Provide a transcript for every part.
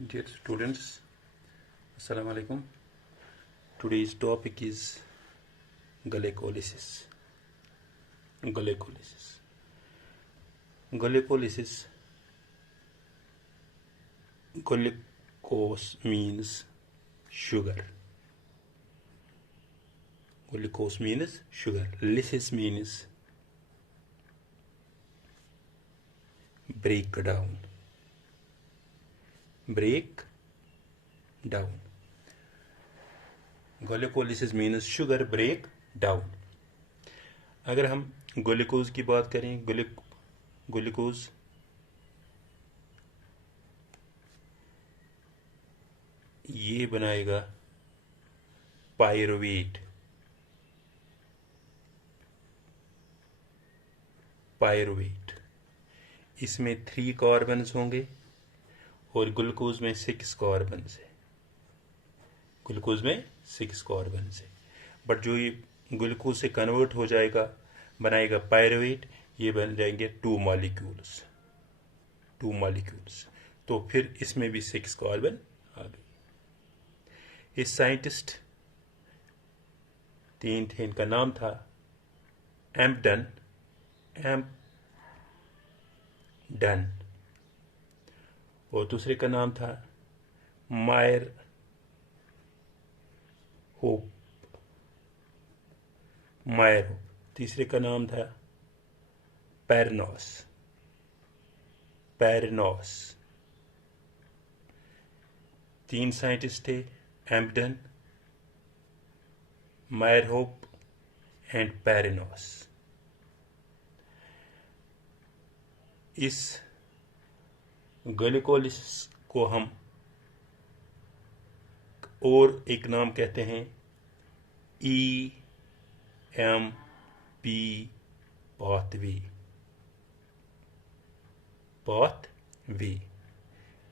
Dear students, Assalamu alaikum. Today's topic is glycolysis. Glycolysis. Glycolysis. Glucose means sugar. Glucose means sugar. Lysis means break down. Break down. Glycolysis means sugar break down. अगर हम glucose की बात करें, glucose ये बनाएगा pyruvate. इसमें 3 carbons होंगे और ग्लूकोज में 6 कार्बन्स है. ग्लूकोज में 6 कार्बन्स है. बट जो ये ग्लूकोज से कन्वर्ट हो जाएगा, बनाएगा पायरुवेट, ये बन जाएंगे 2 मॉलिक्यूल्स. तो फिर इसमें भी 6 कार्बन आ गए. इस साइंटिस्ट 3 थे. इनका नाम था एम्पडन और दूसरे का नाम था मायर होप. तीसरे का नाम था पेरनोस. 3 साइंटिस्ट थे, एम्पडन, मायर होप एंड पेरनोस. इस ग्लूकोलिसिस को हम और एक नाम कहते हैं EMP पाथवे,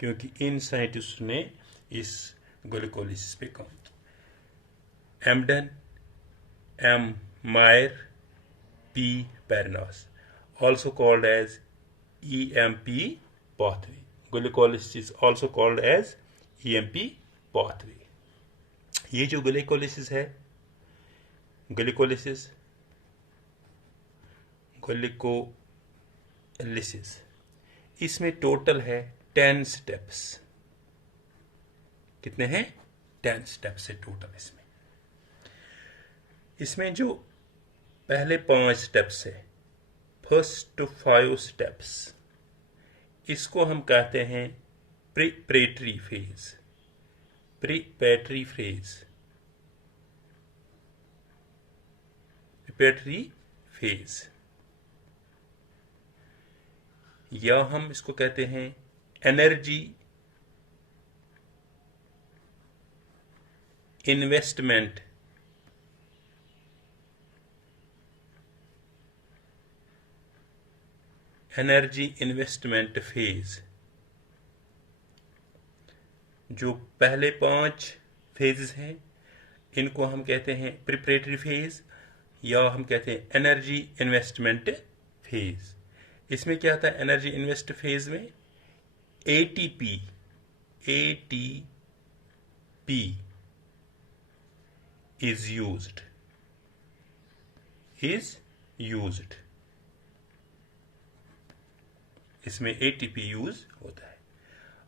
क्योंकि इन साइंटिस्ट ने इस ग्लूकोलिसिस पे काम किया. एम्पडन, मायर, P. पेरनोस, also called as EMP pathway. Glycolysis is also called as EMP pathway. ये जो ग्लूकोलिसिस है, ग्लूकोलिसिस, इसमें टोटल है 10 स्टेप्स. कितने हैं? 10 स्टेप्स है टोटल. इसमें जो पहले 5 स्टेप्स है, फर्स्ट टू 5 स्टेप्स, इसको हम कहते हैं प्रिपरेटरी फेज. या हम इसको कहते हैं एनर्जी इन्वेस्टमेंट फेज. जो पहले 5 फेजेस हैं, इनको हम कहते हैं प्रिपरेटरी फेज, या हम कहते हैं एनर्जी इन्वेस्टमेंट फेज. इसमें क्या था? एनर्जी इन्वेस्ट फेज में ATP is used. इसमें ATP यूज होता है.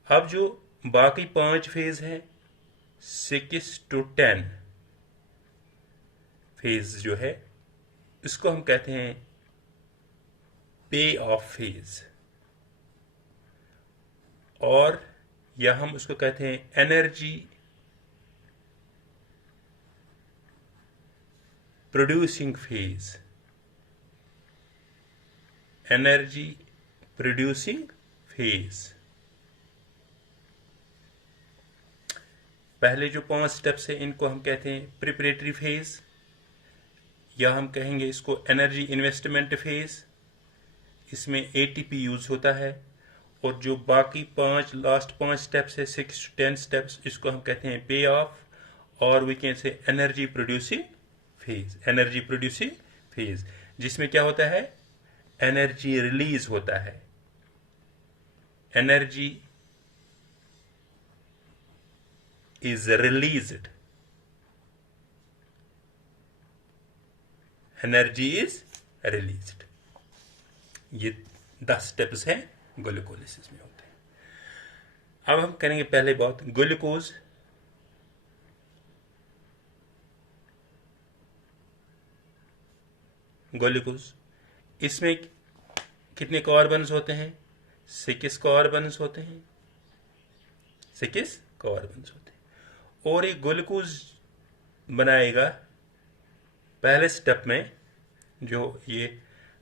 अब जो बाकी 5 फेज हैं, 6 to 10 फेज जो है, इसको हम कहते हैं पे ऑफ फेज, और या हम उसको कहते हैं एनर्जी प्रोड्यूसिंग फेज. पहले जो 5 स्टेप्स है, इनको हम कहते हैं प्रिपरेटरी फेज, या हम कहेंगे इसको एनर्जी इन्वेस्टमेंट फेज. इसमें ATP यूज होता है. और जो बाकी लास्ट 5 स्टेप्स है, 6 to 10 स्टेप्स, इसको हम कहते हैं पे ऑफ, और we can say energy producing phase. जिसमें क्या होता है? एनर्जी रिलीज होता है. Energy is released. Energy is released. ये 10 स्टेप्स हैं ग्लूकोलिसिस में होते हैं। अब हम करेंगे पहले बात ग्लूकोज। ग्लूकोज इसमें कितने कार्बन्स होते हैं? 6 कार्बन्स होते हैं। 6 कार्बन्स होते हैं। और एक ग्लूकोज बनाएगा पहले स्टेप में, जो ये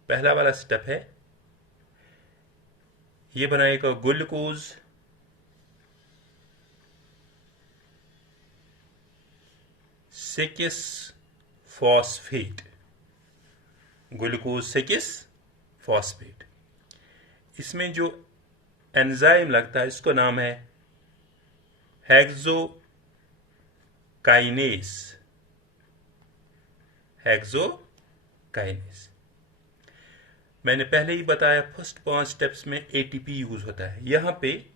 पहला वाला स्टेप है, ये बनाएगा ग्लूकोज 6 फॉस्फेट। Glucose 6 phosphate. इसमें जो एंजाइम लगता है इसका नाम है हेक्सोकाइनेस। हेक्सोकाइनेस मैंने पहले ही बताया, फर्स्ट 5 स्टेप्स में एटीपी यूज होता है। यहां पे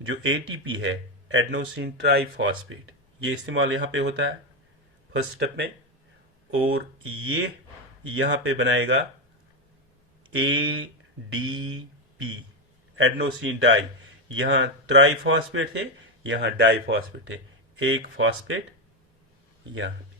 जो एटीपी है, एडेनोसिन ट्राइफॉस्फेट, ये इस्तेमाल यहां पे होता है फर्स्ट स्टेप में। और ये यहां पे बनाएगा एडीपी, एडेनोसिन डाई। यहां ट्राइफॉस्फेट थे, यहां डाइफॉस्फेट थे, एक फॉस्फेट यहां पे।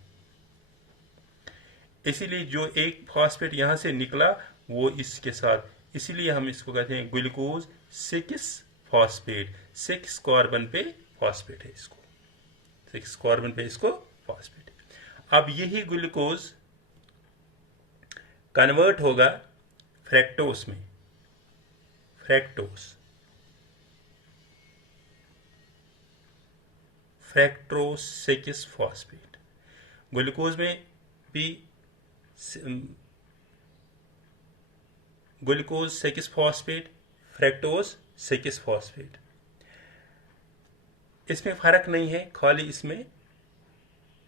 इसीलिए जो एक फॉस्फेट यहां से निकला वो इसके साथ, इसीलिए हम इसको कहते हैं ग्लूकोज 6 फॉस्फेट। 6 कार्बन पे फॉस्फेट है, इसको 6 कार्बन पे इसको फॉस्फेट है। अब यही ग्लूकोज कन्वर्ट होगा फ्रैक्टोस में। फ्रैक्टोस 6 फॉस्फेट। ग्लूकोज में भी ग्लूकोज 6 फॉस्फेट, फ्रैक्टोज 6 फॉस्फेट। इसमें फर्क नहीं है, खाली इसमें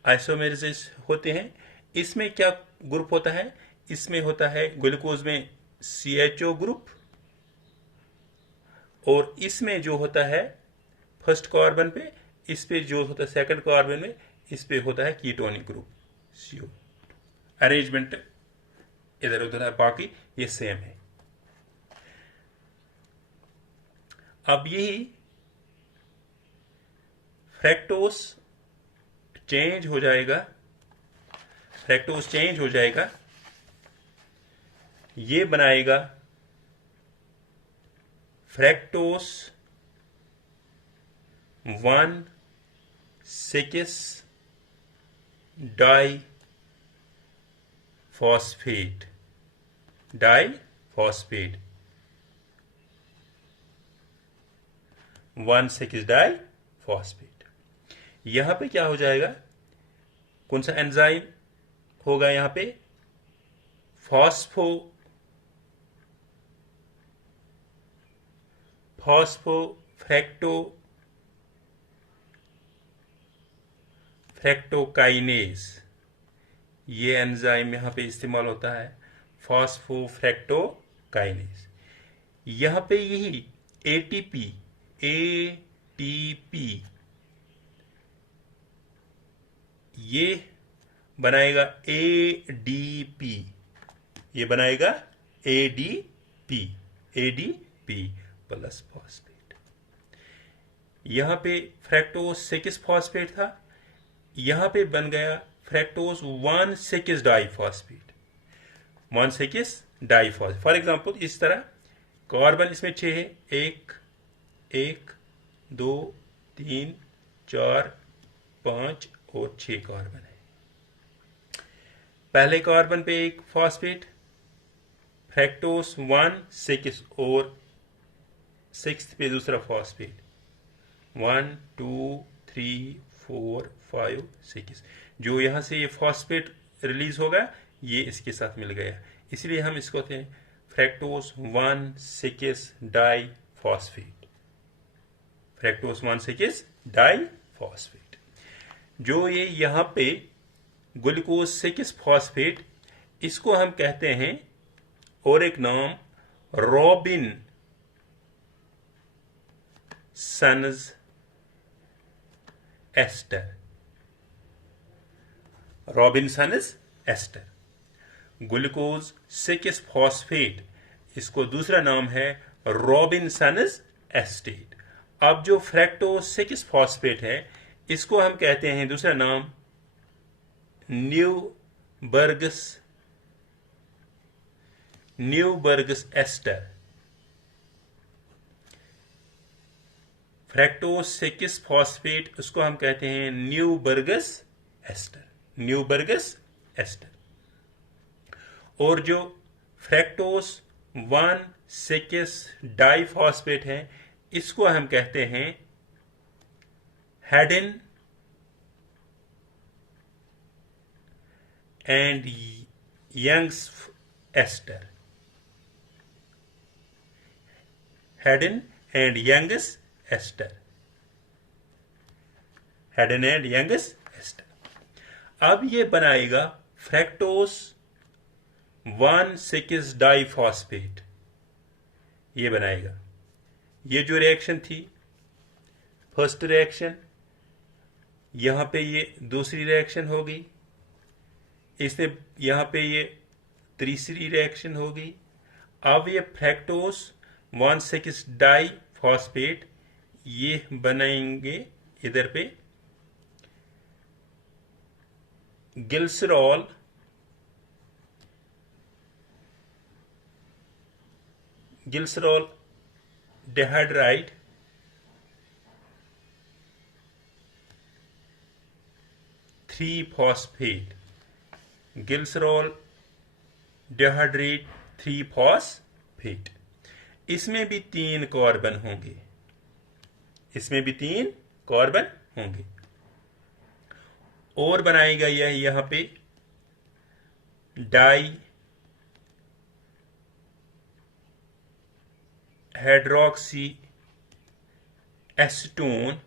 आइसोमेरिस होते हैं। इसमें क्या ग्रुप होता है? इसमें होता है ग्लूकोज में CHO ग्रुप, और इसमें जो होता है फर्स्ट कार्बन पे, इस पे जो होता है सेकंड कार्बन में, इस पे होता है कीटोनिक ग्रुप CO। अरेंजमेंट इधर उधर है, बाकी ये सेम है। अब यही फ्रैक्टोस चेंज हो जाएगा, ये बनाएगा फ्रैक्टोस 1,6 डाइफॉस्फेट। 1,6 डाइफॉस्फेट। यहां पे क्या हो जाएगा? कौन सा एंजाइम होगा यहां पे? फ्रैक्टोकाइनेस। ये एंजाइम यहां पे इस्तेमाल होता है, फॉस्फोफ्रैक्टोकाइनेस। यहां पे यही एटीपी ये बनाएगा एडीपी। ADP plus phosphate. यहां पे फ्रैक्टोस 6 फॉस्फेट था, यहां पे बन गया फ्रैक्टोस 1,6 डाइफॉस्फेट। 1,6 डाइफॉस्फेट। फॉर एग्जांपल इस तरह कार्बन इसमें 6 है, 1 2 3 4 5 और 6 कार्बन है। पहले कार्बन पे एक फॉस्फेट, फ्रैक्टोस 1,6, और 6th पे दूसरा फॉस्फेट, 1 2 3 4 5 6। जो यहां से ये फॉस्फेट रिलीज होगा, ये इसके साथ मिल गया, इसलिए हम इसको कहते हैं फ्रैक्टोस 1,6 डाइफॉस्फेट। फ्रैक्टोस 1,6 डाइफॉस्फेट। जो ये यहां पे ग्लूकोज 6 फॉस्फेट, इसको हम कहते हैं और एक नाम रॉबिनसन्स ester, Robinsons ester. Glucose 6 phosphate, इसको दूसरा नाम है रॉबिन्सन्स एस्टेट। अब जो फ्रैक्टोज 6 फॉस्फेट है, इसको हम कहते हैं दूसरा नाम न्यूबर्ग्स एस्टर। फ्रैक्टोज 6 फॉस्फेट, उसको हम कहते हैं न्यूबर्ग्स एस्टर। और जो फ्रैक्टोज 1,6 डाइफॉस्फेट है, इसको हम कहते हैं Harden and Young's ester. Harden and Young's ester. अब ये बनाएगा फ्रैक्टोज 1,6 डाइफॉस्फेट, ये बनाएगा। ये जो रिएक्शन थी, फर्स्ट रिएक्शन, यहां पे ये दूसरी रिएक्शन होगी, इसने यहां पे ये तीसरी रिएक्शन होगी। अब ये फ्रैक्टोज 1,6 डाइफॉस्फेट ये बनाएंगे इधर पे glycerol dihydride phosphate, glycerol dihydrate 3 phosphate. इसमें भी 3 कार्बन होंगे, और बनाएगा यह यहां पे di hydroxy acetone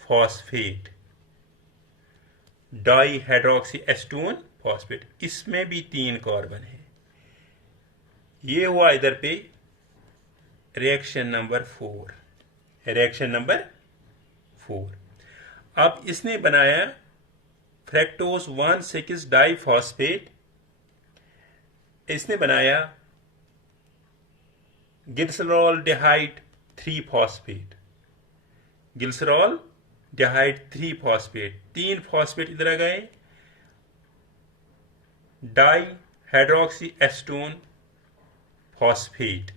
phosphate, dihydroxy acetone phosphate. इसमें भी 3 कार्बन है। ये हुआ इधर पे रिएक्शन नंबर 4। अब इसने बनाया फ्रैक्टोज 1,6 डाइफॉस्फेट, इसने बनाया ग्लिसरॉल डिहाइड 3 फॉस्फेट, 3 फॉस्फेट इधर आ गए, di hydroxy acetone phosphate,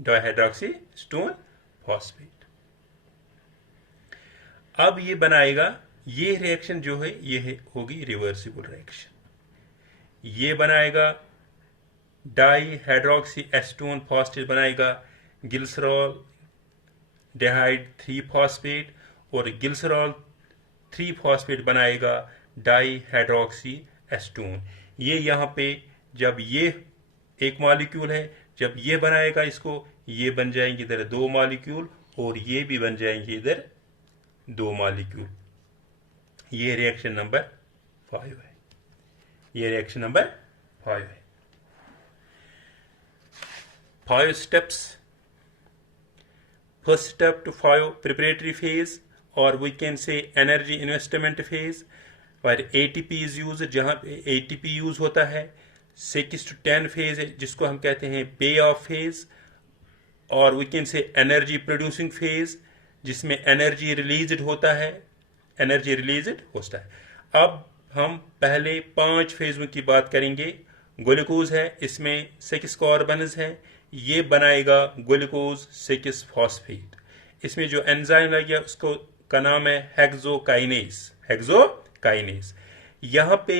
dihydroxy acetone phosphate. अब ये बनाएगा, ये रिएक्शन जो है ये होगी रिवर्सिबल रिएक्शन। ये बनाएगा डाई हाइड्रोक्सी एसीटोन फॉस्फेट, बनाएगा ग्लिसरॉल डिहाइड 3 फॉस्फेट, और ग्लिसरॉल 3 फॉस्फेट बनाएगा डाई हाइड्रोक्सी एसीटोन। ये यहाँ पे जब ये एक मॉलिक्यूल है, जब ये बनाएगा इसको, ये बन जाएंगे इधर 2 मॉलिक्यूल, और ये भी बन जाएंगे इधर 2 मॉलिक्यूल। ये रिएक्शन नंबर 5 है। 5 steps. First step to 5 preparatory phase, or we can say energy investment phase, where ATP is used, जहां पे ATP यूज होता है। 6 to 10 phase है, जिसको हम कहते हैं पे ऑफ फेज, और we can say energy producing phase, जिसमें एनर्जी रिलीज्ड होता है। अब हम पहले 5 फेजों की बात करेंगे। ग्लूकोज है, इसमें 6 कार्बन्स है, ये बनाएगा ग्लूकोज 6 फॉस्फेट। इसमें जो एंजाइम लगेगा उसको का नाम है हेक्सोकाइनेस। यहाँ पे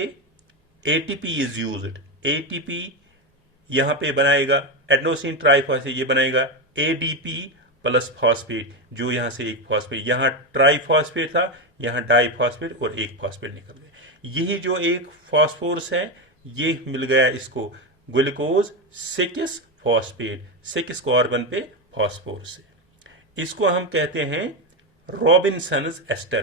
ATP इज यूज्ड। ATP यहाँ पे बनाएगा एडेनोसिन ट्राइफॉस्फेट, ये बनाएगा ADP प्लस फॉस्फेट, जो यहाँ से एक फॉस्फेट, यहाँ ट्राइफॉस्फेट था, यहाँ डाइफॉस्फेट और एक फॉस्फेट निकल गया। यही जो एक फॉस्फोरस है, ये मिल गया इसको ग्लूकोज 6 फॉस्फेट, 6 कार्बन पे फॉस्फोरस है। इसको हम कहते हैं रॉबिन्सन्स एस्टर,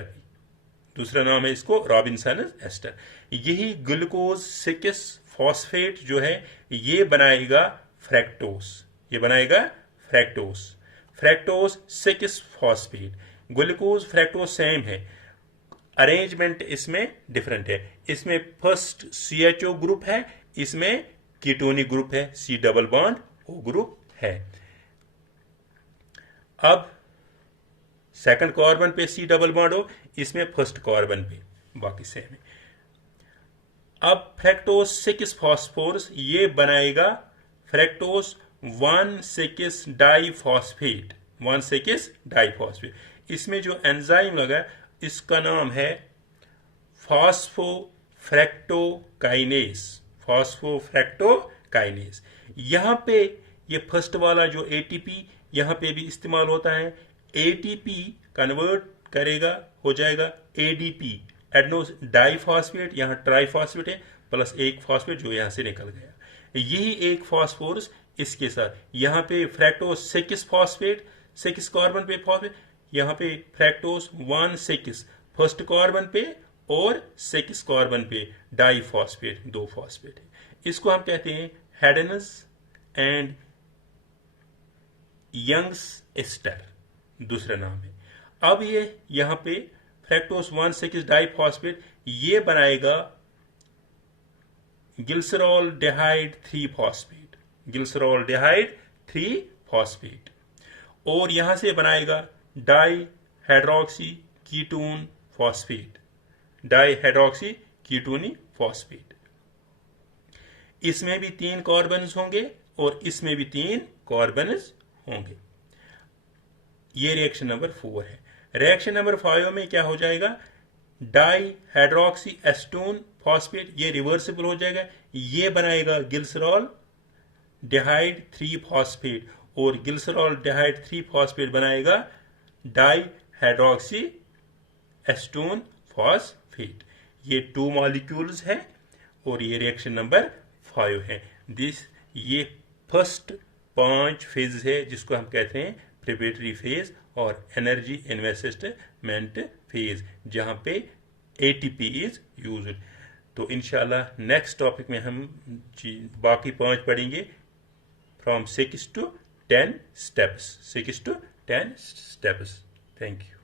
दूसरा नाम है इसको रॉबिन्सन्स एस्टर। यही ग्लूकोज 6 फॉस्फेट जो है, ये बनाएगा फ्रैक्टोस, ये बनाएगा fructose. Fructose 6 phosphate, glucose fructose same है, अरेंजमेंट इसमें डिफरेंट है। इसमें फर्स्ट CHO ग्रुप है, इसमें कीटोनिक ग्रुप है, C double bond O group है। अब सेकंड कार्बन पे C डबल बॉन्ड O, इसमें फर्स्ट कार्बन पे, बाकी सेम है। अब फ्रैक्टोज 6 फॉस्फोरस ये बनाएगा फ्रैक्टोज 1,6 डाइफॉस्फेट, 1,6 डाइफॉस्फेट। इसमें जो एंजाइम लगा इसका नाम है फॉस्फोफ्रैक्टोकाइनेस, फॉस्फोफ्रैक्टोकाइनेस। यहां पे ये फर्स्ट वाला जो ATP यहां पे भी इस्तेमाल होता है, ATP कन्वर्ट करेगा, हो जाएगा ADP, एडनो डाइफॉस्फेट, यहां ट्राइफॉस्फेट है प्लस एक फॉस्फेट जो यहां से निकल गया। यही एक फॉस्फोरस इसके साथ, यहां पे फ्रैक्टोज 6 फॉस्फेट, 6 कार्बन पे फॉस्फेट, यहां पे फ्रैक्टोज 1,6 फर्स्ट कार्बन पे और 6 कार्बन पे डाइफॉस्फेट, 2 फॉस्फेट है। इसको हम कहते हैं हैडेनस एंड यंग्स एस्टर, दूसरा नाम है। अब ये यहां पे फ्रैक्टोज 1,6 डाइफॉस्फेट ये बनाएगा ग्लिसरॉलडेहाइड 3 फॉस्फेट, ग्लिसरॉलडेहाइड 3 फॉस्फेट, और यहां से बनाएगा dihydroxy ketone phosphate, dihydroxy ketone phosphate. इसमें भी 3 कार्बन्स होंगे और इसमें भी 3 कार्बन्स होंगे। ये रिएक्शन नंबर 4 है। रिएक्शन नंबर 5 में क्या हो जाएगा, डाइहाइड्रोक्सी एस्टोन फॉस्फेट, ये रिवर्सिबल हो जाएगा, ये बनाएगा ग्लिसरॉल डेहाइड 3 फॉस्फेट, और ग्लिसरॉल डेहाइड 3 फॉस्फेट बनाएगा डाइहाइड्रोक्सी एस्टोन फॉस्फेट। ये 2 मॉलिक्यूल्स है और ये रिएक्शन नंबर 5 है। ये फर्स्ट 5 फेज है जिसको हम कहते हैं प्रिपरेटरी फेज और एनर्जी इन्वेस्टमेंट फेज, जहां पे ATP इज यूज्ड। तो इंशाल्लाह नेक्स्ट टॉपिक में हम बाकी 5 पढ़ेंगे, from 6 to 10 steps, 6 to 10 steps। Thank you.